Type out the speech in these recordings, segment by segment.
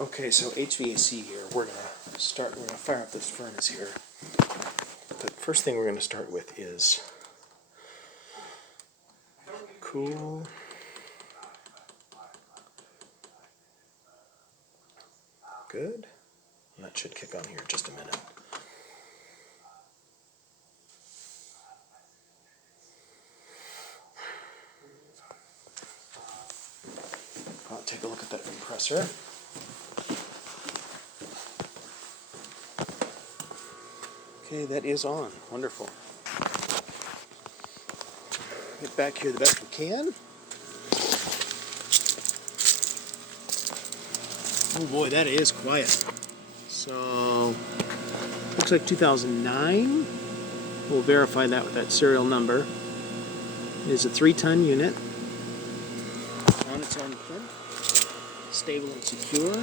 Okay, so HVAC here. We're gonna fire up this furnace here. The first thing we're gonna start with is cool. Good. And that should kick on here in just a minute. I'll take a look at that compressor. Okay, that is on. Wonderful. Get back here the best we can. Oh boy, that is quiet. So, looks like 2009. We'll verify that with that serial number. It is a 3-ton unit. On its own plinth. Stable and secure.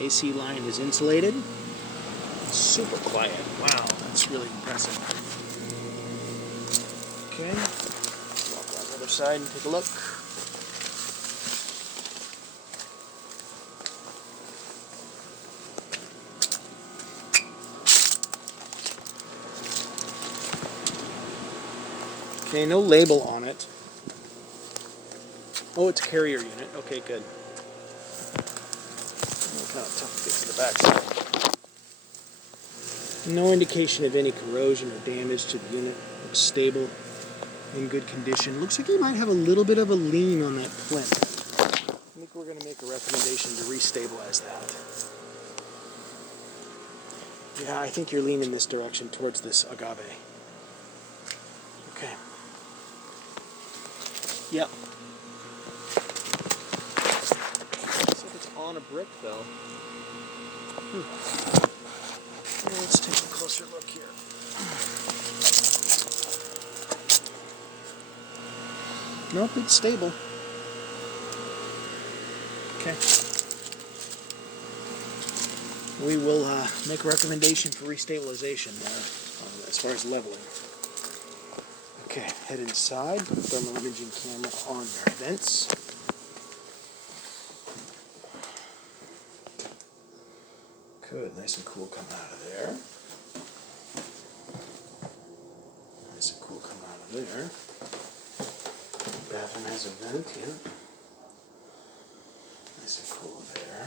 AC line is insulated. Super quiet. Wow, that's really impressive. Okay, walk around the other side and take a look. Okay, no label on it. Oh, it's a carrier unit. Okay, good. Kind of tough to get to the back side. No indication of any corrosion or damage to the unit. Looks stable, in good condition. Looks like you might have a little bit of a lean on that plinth. I think we're going to make a recommendation to restabilize that. Yeah, I think you're leaning this direction towards this agave. Okay. Yep. Looks like it's on a brick though. Let's take a closer look here. Nope, it's stable. Okay. We will make a recommendation for restabilization as far as leveling. Okay, head inside. Thermal imaging camera on our vents. Good, nice and cool coming out of there. Nice and cool coming out of there. Bathroom has a vent, yeah. Nice and cool there.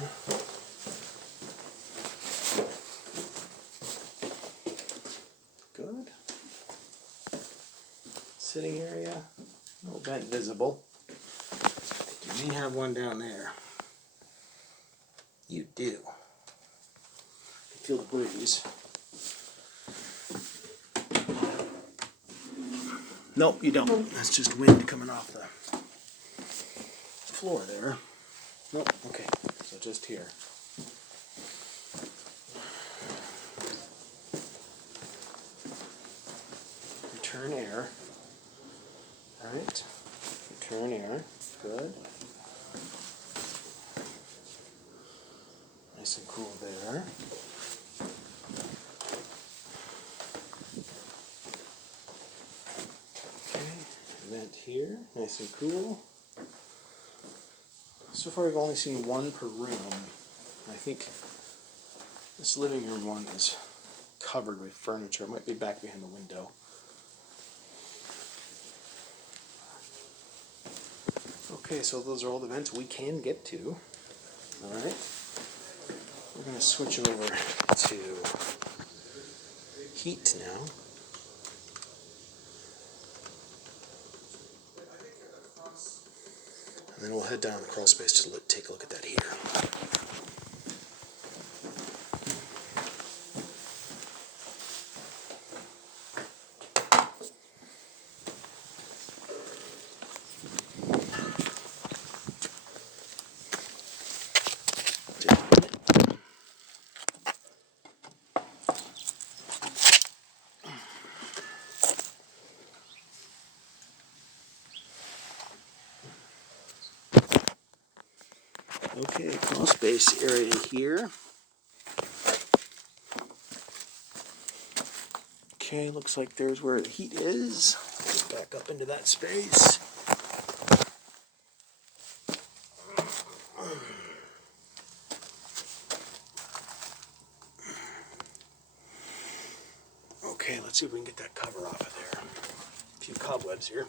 Good. Sitting area, no vent visible. You may have one down there. You do. Feel the breeze. Nope, you don't. That's just wind coming off the floor there. Nope, okay, so just here. Return air. Alright, return air, good. Nice and cool there. Vent here, nice and cool. So far I've only seen one per room. I think this living room one is covered with furniture. It might be back behind the window. Okay, so those are all the vents we can get to. Alright. We're going to switch over to heat now. And then we'll head down the crawl space to take a look at that heater. Okay, crawl space area here. Okay, looks like there's where the heat is. Back up into that space. Okay, let's see if we can get that cover off of there. A few cobwebs here.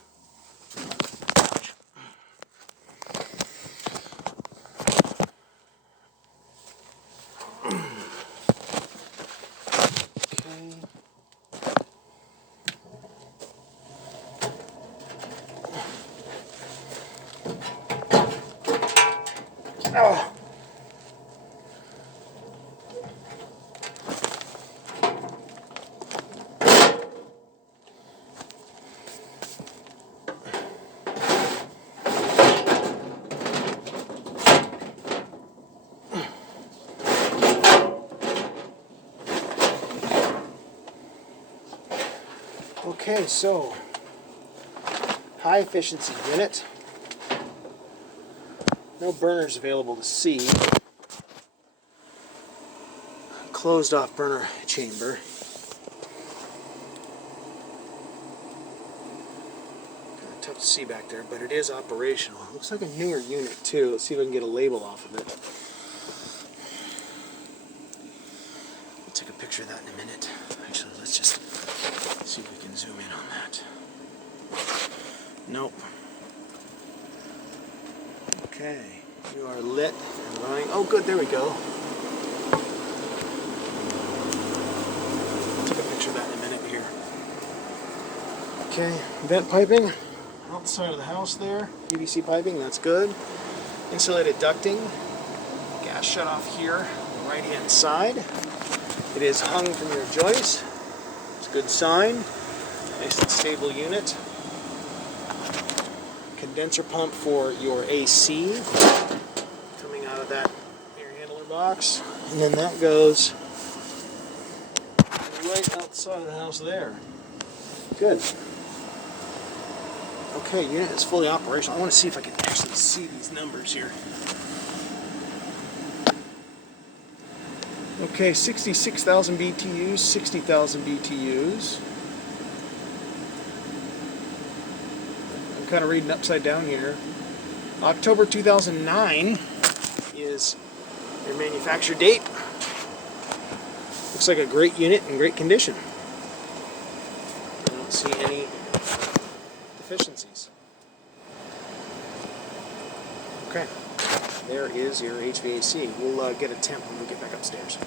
Oh. Okay, so high efficiency unit. No burners available to see. Closed off burner chamber. Kind of tough to see back there, but it is operational. Looks like a newer unit too. Let's see if I can get a label off of it. I'll take a picture of that in a minute. Actually, let's just see if we can zoom in on that. Nope. Okay, you are lit and running. Oh good, there we go. I'll take a picture of that in a minute here. Okay, vent piping outside of the house there. PVC piping, that's good. Insulated ducting. Gas shut off here on the right hand side. It is hung from your joist. It's a good sign. Nice and stable unit. Condenser pump for your AC coming out of that air handler box. And then that goes right outside of the house there. Good. Okay, unit is fully operational. I want to see if I can actually see these numbers here. Okay, 66,000 BTUs, 60,000 BTUs. I'm kind of reading upside down here. October 2009 is their manufacture date. Looks like a great unit in great condition. I don't see any deficiencies. Okay, there is your HVAC. We'll get a temp when we get back upstairs.